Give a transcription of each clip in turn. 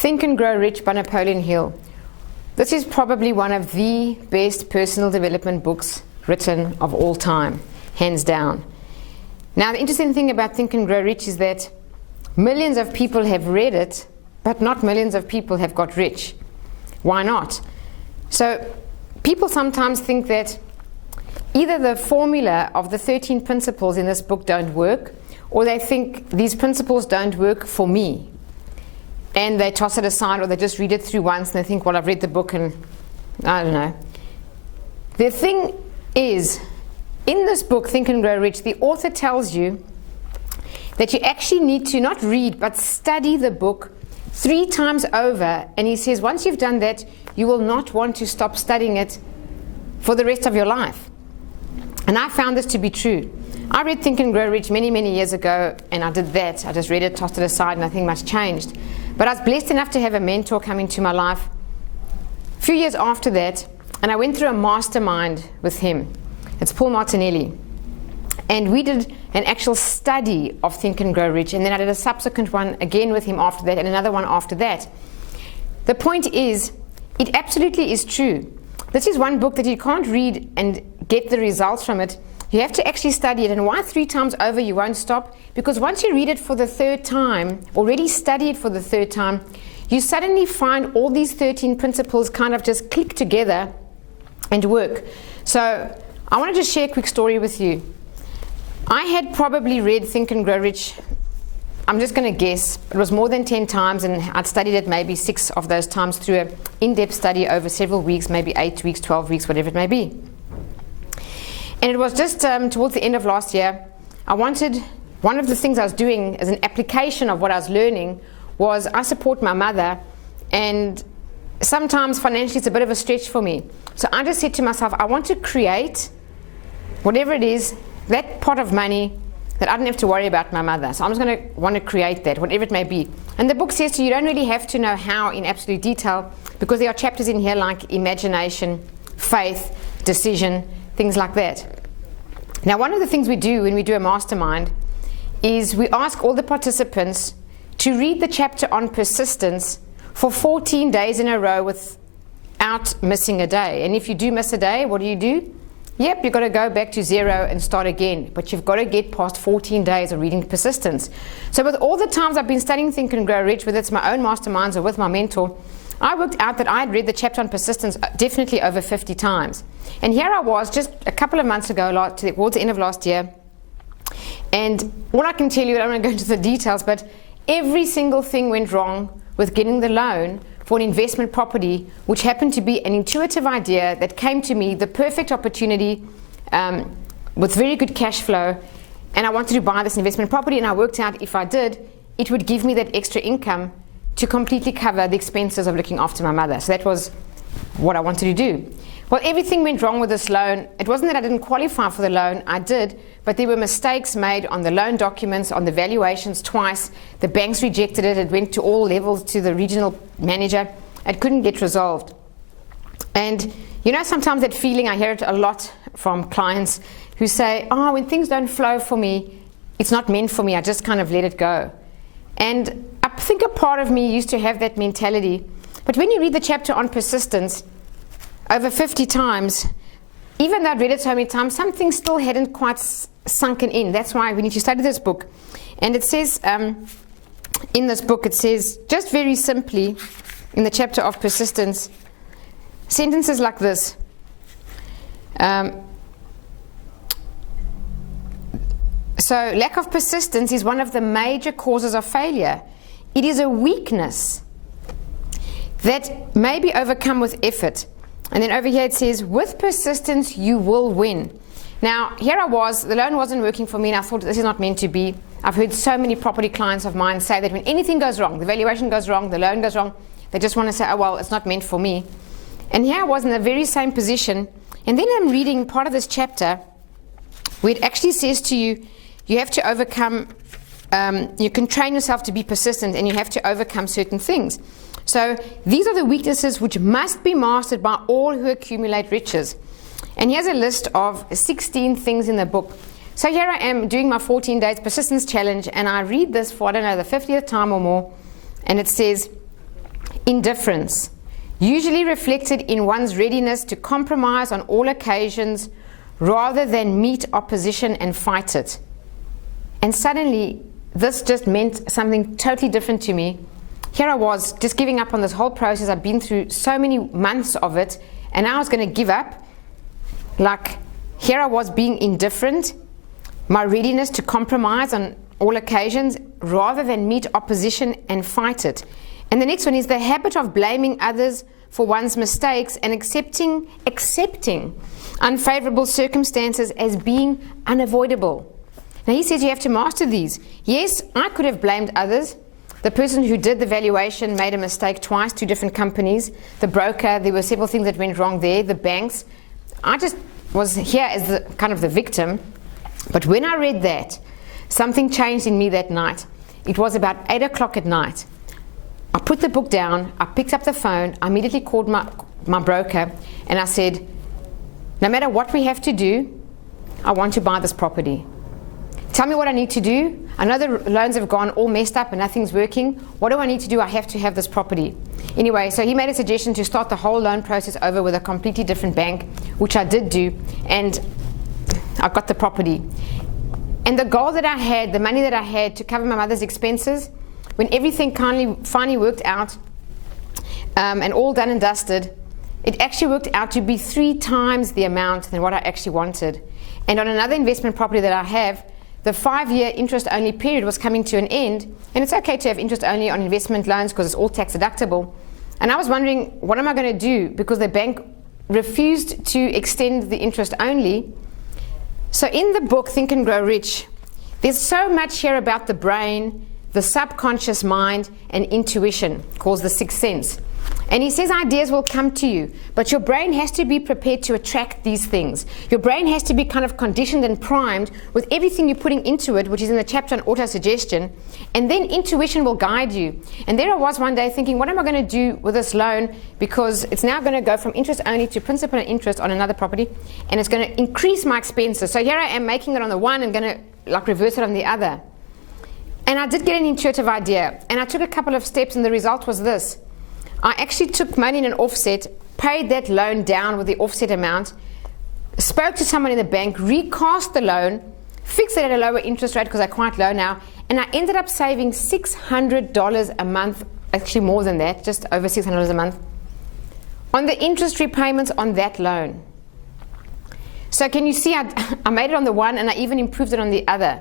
Think and Grow Rich by Napoleon Hill. This is probably one of the best personal development books written of all time, hands down. Now, the interesting thing about Think and Grow Rich is that millions of people have read it, but not millions of people have got rich. Why not? So people sometimes think that either the formula of the 13 principles in this book don't work, or they think these principles don't work for me. And they toss it aside, or they just read it through once and they think, well, I've read the book and I don't know. The thing is, in this book, Think and Grow Rich, the author tells you that you actually need to not read, but study the book 3 times over. And he says, once you've done that, you will not want to stop studying it for the rest of your life. And I found this to be true. I read Think and Grow Rich many, many years ago, and I did that. I just read it, tossed it aside, nothing much changed. But I was blessed enough to have a mentor come into my life a few years after that, and I went through a mastermind with him. It's Paul Martinelli. And we did an actual study of Think and Grow Rich, and then I did a subsequent one again with him after that, and another one after that. The point is, it absolutely is true. This is one book that you can't read and get the results from it. You have to actually study it. And why 3 times over you won't stop? Because once you read it for the 3rd time, already study it for the 3rd time, you suddenly find all these 13 principles kind of just click together and work. So I want to just share a quick story with you. I had probably read Think and Grow Rich, I'm just going to guess, it was more than 10 times, and I'd studied it maybe 6 of those times through an in-depth study over several weeks, maybe 8 weeks, 12 weeks, whatever it may be. And it was just towards the end of last year, one of the things I was doing as an application of what I was learning was I support my mother, and sometimes financially it's a bit of a stretch for me. So I just said to myself, I want to create whatever it is, that pot of money that I don't have to worry about my mother. So I'm just going to want to create that, whatever it may be. And the book says to you, you don't really have to know how in absolute detail, because there are chapters in here like imagination, faith, decision, things like that. Now, one of the things we do when we do a mastermind is we ask all the participants to read the chapter on persistence for 14 days in a row without missing a day. And if you do miss a day, what do? Yep, you've got to go back to 0 and start again. But you've got to get past 14 days of reading persistence. So with all the times I've been studying Think and Grow Rich, whether it's my own masterminds or with my mentor, I worked out that I had read the chapter on persistence definitely over 50 times. And here I was just a couple of months ago, towards the end of last year. And all I can tell you, I don't want to go into the details, but every single thing went wrong with getting the loan for an investment property, which happened to be an intuitive idea that came to me, the perfect opportunity with very good cash flow. And I wanted to buy this investment property, and I worked out if I did, it would give me that extra income to completely cover the expenses of looking after my mother. So that was what I wanted to do. Well, everything went wrong with this loan. It wasn't that I didn't qualify for the loan, I did, but there were mistakes made on the loan documents, on the valuations twice. The banks rejected it. It went to all levels to the regional manager. It couldn't get resolved. And you know, sometimes that feeling, I hear it a lot from clients who say, oh, when things don't flow for me, it's not meant for me, I just kind of let it go. And I think a part of me used to have that mentality. But when you read the chapter on persistence over 50 times, even though I'd read it so many times, something still hadn't quite sunken in. That's why we need to study this book. And it says, in this book, it says, just very simply, in the chapter of persistence, sentences like this. So lack of persistence is one of the major causes of failure. It is a weakness that may be overcome with effort. And then over here it says, with persistence you will win. Now, here I was, the loan wasn't working for me, and I thought this is not meant to be. I've heard so many property clients of mine say that when anything goes wrong, the valuation goes wrong, the loan goes wrong, they just want to say, oh, well, it's not meant for me. And here I was in the very same position. And then I'm reading part of this chapter where it actually says to you, you have to overcome, you can train yourself to be persistent, and you have to overcome certain things. So these are the weaknesses which must be mastered by all who accumulate riches. And here's a list of 16 things in the book. So here I am doing my 14 days persistence challenge, and I read this for, I don't know, the 50th time or more, and it says, indifference, usually reflected in one's readiness to compromise on all occasions rather than meet opposition and fight it. And suddenly, this just meant something totally different to me. Here I was, just giving up on this whole process. I've been through so many months of it, and now I was going to give up. Like, here I was being indifferent, my readiness to compromise on all occasions rather than meet opposition and fight it. And the next one is the habit of blaming others for one's mistakes and accepting unfavorable circumstances as being unavoidable. Now he says you have to master these. Yes, I could have blamed others. The person who did the valuation made a mistake twice, 2 different companies. The broker, there were several things that went wrong there. The banks. I just was here as the kind of the victim. But when I read that, something changed in me that night. It was about 8 o'clock at night. I put the book down, I picked up the phone, I immediately called my broker, and I said, no matter what we have to do, I want to buy this property. Tell me what I need to do. I know the loans have gone all messed up and nothing's working. What do I need to do? I have to have this property. Anyway, so he made a suggestion to start the whole loan process over with a completely different bank, which I did do, and I got the property. And the goal that I had, the money that I had to cover my mother's expenses, when everything finally worked out and all done and dusted, it actually worked out to be 3 times the amount than what I actually wanted. And on another investment property that I have, the 5-year interest-only period was coming to an end, and it's okay to have interest-only on investment loans because it's all tax deductible. And I was wondering, what am I going to do? Because the bank refused to extend the interest-only. So in the book, Think and Grow Rich, there's so much here about the brain, the subconscious mind, and intuition, calls the 6th sense. And he says ideas will come to you, but your brain has to be prepared to attract these things. Your brain has to be kind of conditioned and primed with everything you're putting into it, which is in the chapter on auto-suggestion, and then intuition will guide you. And there I was one day thinking, what am I going to do with this loan? Because it's now going to go from interest only to principal and interest on another property, and it's going to increase my expenses. So here I am making it on the one and going to like reverse it on the other. And I did get an intuitive idea, and I took a couple of steps, and the result was this. I actually took money in an offset, paid that loan down with the offset amount, spoke to someone in the bank, recast the loan, fixed it at a lower interest rate because they're quite low now, and I ended up saving $600 a month, actually more than that, just over $600 a month, on the interest repayments on that loan. So can you see I made it on the one and I even improved it on the other.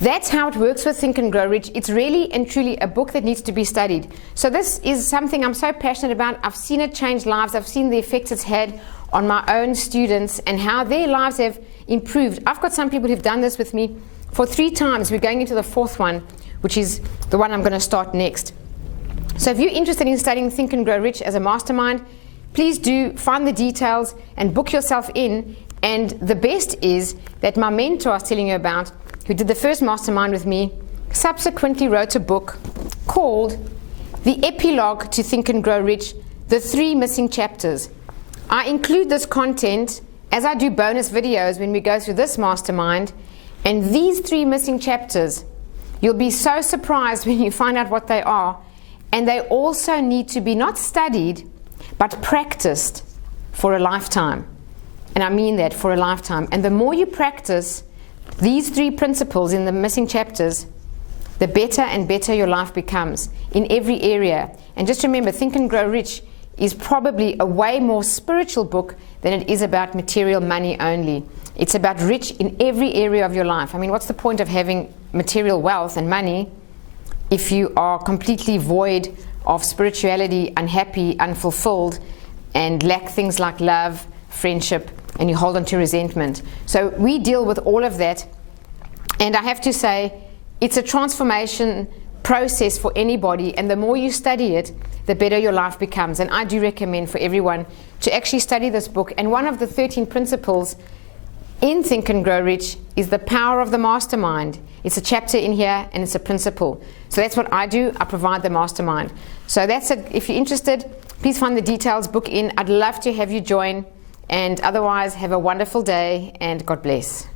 That's how it works with Think and Grow Rich. It's really and truly a book that needs to be studied. So this is something I'm so passionate about. I've seen it change lives. I've seen the effects it's had on my own students and how their lives have improved. I've got some people who've done this with me for 3 times. We're going into the 4th one, which is the one I'm going to start next. So if you're interested in studying Think and Grow Rich as a mastermind, please do find the details and book yourself in. And the best is that my mentor I was telling you about, who did the first mastermind with me, subsequently wrote a book called The Epilogue to Think and Grow Rich, The 3 Missing Chapters. I include this content as I do bonus videos when we go through this mastermind, and these 3 missing chapters, you'll be so surprised when you find out what they are, and they also need to be not studied, but practiced for a lifetime. And I mean that, for a lifetime. And the more you practice these 3 principles in the missing chapters, the better and better your life becomes in every area. And just remember, Think and Grow Rich is probably a way more spiritual book than it is about material money only. It's about rich in every area of your life. I mean, what's the point of having material wealth and money if you are completely void of spirituality, unhappy, unfulfilled, and lack things like love, friendship, and you hold on to resentment? So we deal with all of that, and I have to say it's a transformation process for anybody, and the more you study it, the better your life becomes. And I do recommend for everyone to actually study this book. And one of the 13 principles in Think and Grow Rich is the power of the mastermind. It's a chapter in here and it's a principle. So that's what I do. I provide the mastermind. So that's it. If you're interested, please find the details, book in. I'd love to have you join. And otherwise, have a wonderful day and God bless.